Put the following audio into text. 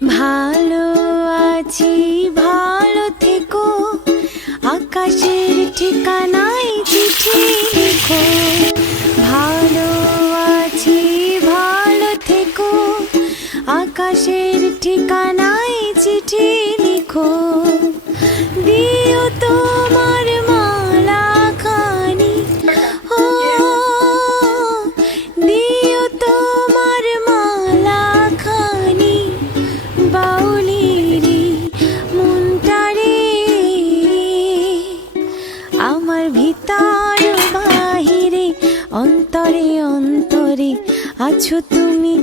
ভালো আছি ভালো থেকো, আকাশের ঠিকানায় চিঠি লিখো। ভালো আছি ভালো থেকো, আকাশের ঠিকানায় চিঠি লিখো। দিও তোমার মালা খানি, ও দিও তোমার মালা খানি, বাউলিরি মনটারে। আমার ভিতর বাহিরে অন্তরে অন্তরে আছো তুমি